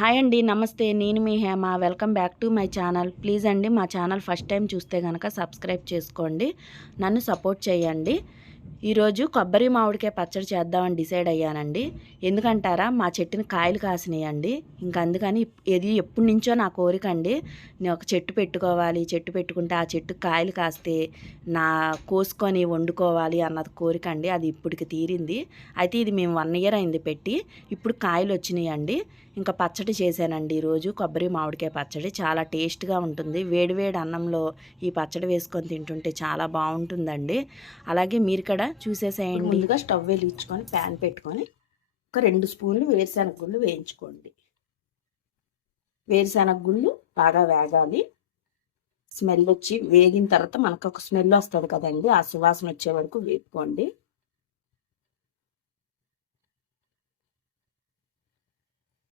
Hi అండి నమస్తే. నేను మీ Hema. Welcome back to my channel. Please అండి మా ఛానల్ ఫస్ట్ టైం చూస్తే కనుక సబ్స్క్రైబ్ చేసుకోండి. నన్ను సపోర్ట్ చేయండి. ఈరోజు కొబ్బరి మామిడికాయ పచ్చడి చేద్దామని డిసైడ్ అయ్యానండి. ఎందుకంటారా మా చెట్టుని కాయలు కాసినాయండి. ఇంకా అందుకని ఇది ఎప్పటి నుంచో నా కోరిక అండి నేను ఒక చెట్టు పెట్టుకోవాలి చెట్టు పెట్టుకుంటే ఆ చెట్టు కాయలు కాస్తే నా కోసుకొని వండుకోవాలి అన్నది కోరిక అండి అది ఇప్పటికి తీరింది. అయితే ఇది మేము వన్ ఇయర్ అయింది పెట్టి ఇప్పుడు కాయలు వచ్చినాయండి. ఇంకా పచ్చడి చేశానండి ఈరోజు కొబ్బరి మామిడికాయ పచ్చడి. చాలా టేస్ట్గా ఉంటుంది. వేడివేడి అన్నంలో ఈ పచ్చడి వేసుకొని తింటుంటే చాలా బాగుంటుందండి. అలాగే మీరు కూడా చూసేసేయండి. ముందుగా స్టవ్ వెలిగించుకొని ప్యాన్ పెట్టుకొని ఒక రెండు స్పూన్లు వేరుశనగ గుళ్ళు వేయించుకోండి. వేరుశనగ గుళ్ళు బాగా వేగాలి. స్మెల్ వచ్చి వేగిన తర్వాత మనకు ఒక స్మెల్ వస్తుంది కదండి ఆ సువాసన వచ్చే వరకు వేపుకోండి.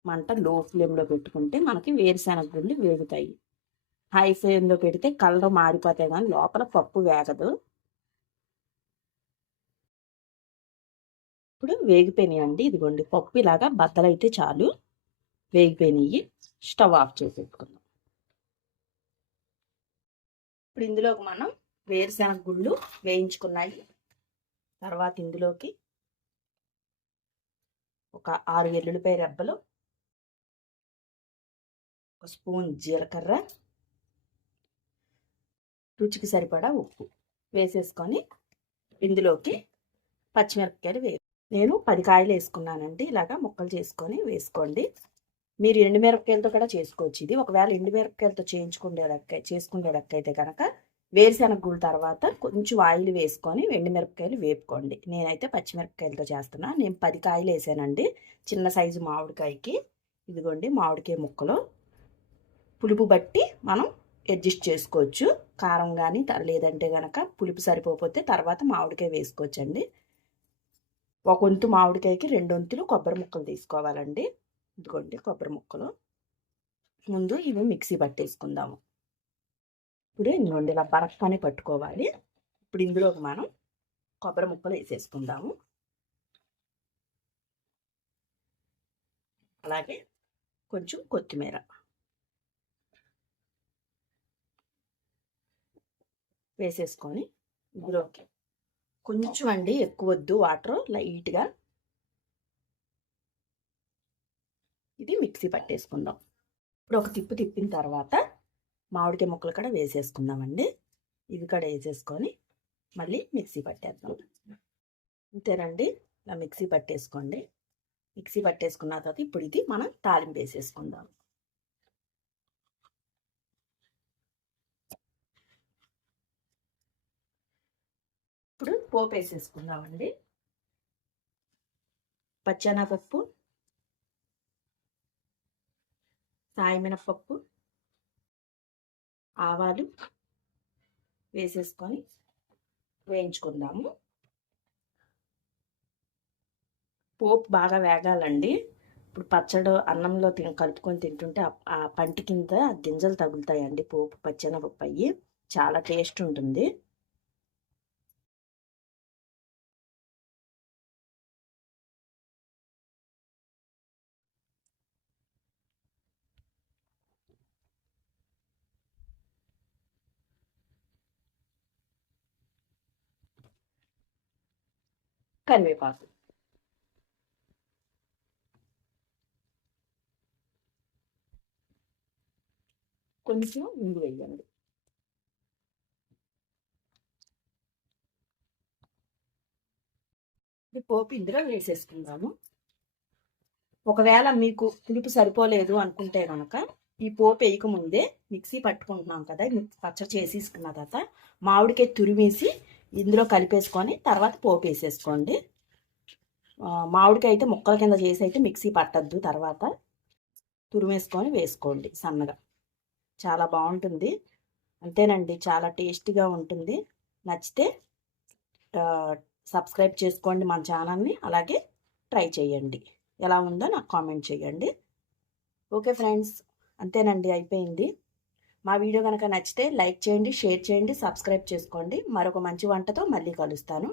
మంట లో ఫ్లేమ్లో పెట్టుకుంటే మనకి వేరుశనగ గుళ్ళు వేగుతాయి. హై ఫ్లేమ్లో పెడితే కలర్ మారిపోతాయి కానీ లోపల పప్పు వేగదు. ఇప్పుడు వేగిపోయినాయండి. ఇదిగోండి పప్పు ఇలాగా బద్దలైతే చాలు. వేగిపోయినాయి. స్టవ్ ఆఫ్ చేసి పెట్టుకుందాం ఇప్పుడు ఇందులోకి మనం వేరుశనగ గుళ్ళు వేయించుకున్నాయి. తర్వాత ఇందులోకి ఒక ఆరు ఎల్లుల్లిపాయ రెబ్బలు ఒక స్పూన్ జీలకర్ర రుచికి సరిపడా ఉప్పు వేసేసుకొని ఇందులోకి పచ్చిమిరపకాయలు వే నేను పది కాయలు వేసుకున్నానండి. ఇలాగా ముక్కలు చేసుకొని వేసుకోండి. మీరు ఎండు మిరపకాయలతో కూడా చేసుకోవచ్చు. ఇది ఒకవేళ ఎండుమిరపకాయలతో చేయించుకునేదక్క చేసుకునేదక్క అయితే కనుక వేరుశనగ గుళ్ళ తర్వాత కొంచెం ఆయిల్ వేసుకొని ఎండుమిరపకాయలు వేపుకోండి. నేనైతే పచ్చిమిరపకాయలతో చేస్తున్నా. నేను పది కాయలు వేసానండి. చిన్న సైజు మామిడికాయకి. ఇదిగోండి మామిడికాయ ముక్కలు. పులుపు బట్టి మనం అడ్జస్ట్ చేసుకోవచ్చు. కారం కానీ లేదంటే కనుక పులుపు సరిపోతే తర్వాత మామిడికాయ వేసుకోవచ్చండి. ఒక వంతు మామిడికాయకి రెండు వంతులు కొబ్బరి ముక్కలు తీసుకోవాలండి. ఇదిగోండి కొబ్బరి ముక్కలు. ముందు ఇవి మిక్సీ పట్టేసుకుందాము. ఇప్పుడు ఇంకోండి ఇలా బరక్కనే పట్టుకోవాలి. ఇప్పుడు ఇందులోకి మనం కొబ్బరి ముక్కలు వేసేసుకుందాము. అలాగే కొంచెం కొత్తిమీర. వేసేసుకొని ఇందులోకి కొంచెం అండి ఎక్కువ వద్దు వాటర్ లైట్గా. ఇది మిక్సీ పట్టేసుకుందాం. ఇప్పుడు ఒక తిప్పు తిప్పిన తర్వాత మామిడికాయ ముక్కలు కూడా వేసేసుకుందామండి. ఇవి కూడా వేసేసుకొని మళ్ళీ మిక్సీ పట్టేద్దాం. అంతేనండి ఇలా మిక్సీ పట్టేసుకోండి. మిక్సీ పట్టేసుకున్న తర్వాత ఇప్పుడు ఇది మనం తాలింపు వేసేసుకుందాం ఇప్పుడు పోపు వేసేసుకుందామండి పచ్చెనపప్పు సాయమినపప్పు ఆవాలు వేసేసుకొని వేయించుకుందాము. పోపు బాగా వేగాలండి. ఇప్పుడు పచ్చడి అన్నంలో తిన కలుపుకొని తింటుంటే ఆ పంటి కింద గింజలు తగులుతాయండి పోపు పచ్చెనపప్పు అయ్యి. చాలా టేస్ట్ ఉంటుంది. కరివేపాకు కొంచెం ఇంగు వేయండి పోపు ఇందులో వేసేసుకుందాము. ఒకవేళ మీకు పులుపు సరిపోలేదు అనుకుంటే కనుక ఈ పోపు వేయకముందే మిక్సీ పట్టుకుంటున్నాం కదా పచ్చడి చేసేసుకున్న తర్వాత మామిడికాయ తురిమేసి ఇందులో కలిపేసుకొని తర్వాత పోపు వేసేసుకోండి. మామిడికాయ అయితే ముక్కల కింద చేసి అయితే మిక్సీ పట్టద్దు తర్వాత. తురిమేసుకొని వేసుకోండి సన్నగా. చాలా బాగుంటుంది. అంతేనండి చాలా టేస్టీగా ఉంటుంది. నచ్చితే సబ్స్క్రైబ్ చేసుకోండి మన ఛానల్ని అలాగే ట్రై చేయండి. ఎలా ఉందో నాకు కామెంట్ చేయండి. ఓకే ఫ్రెండ్స్ అంతేనండి అయిపోయింది. మా వీడియో కనుక నచ్చితే లైక్ చేయండి షేర్ చేయండి సబ్స్క్రైబ్ చేసుకోండి. మరొక మంచి వంటతో మళ్ళీ కలుస్తాను.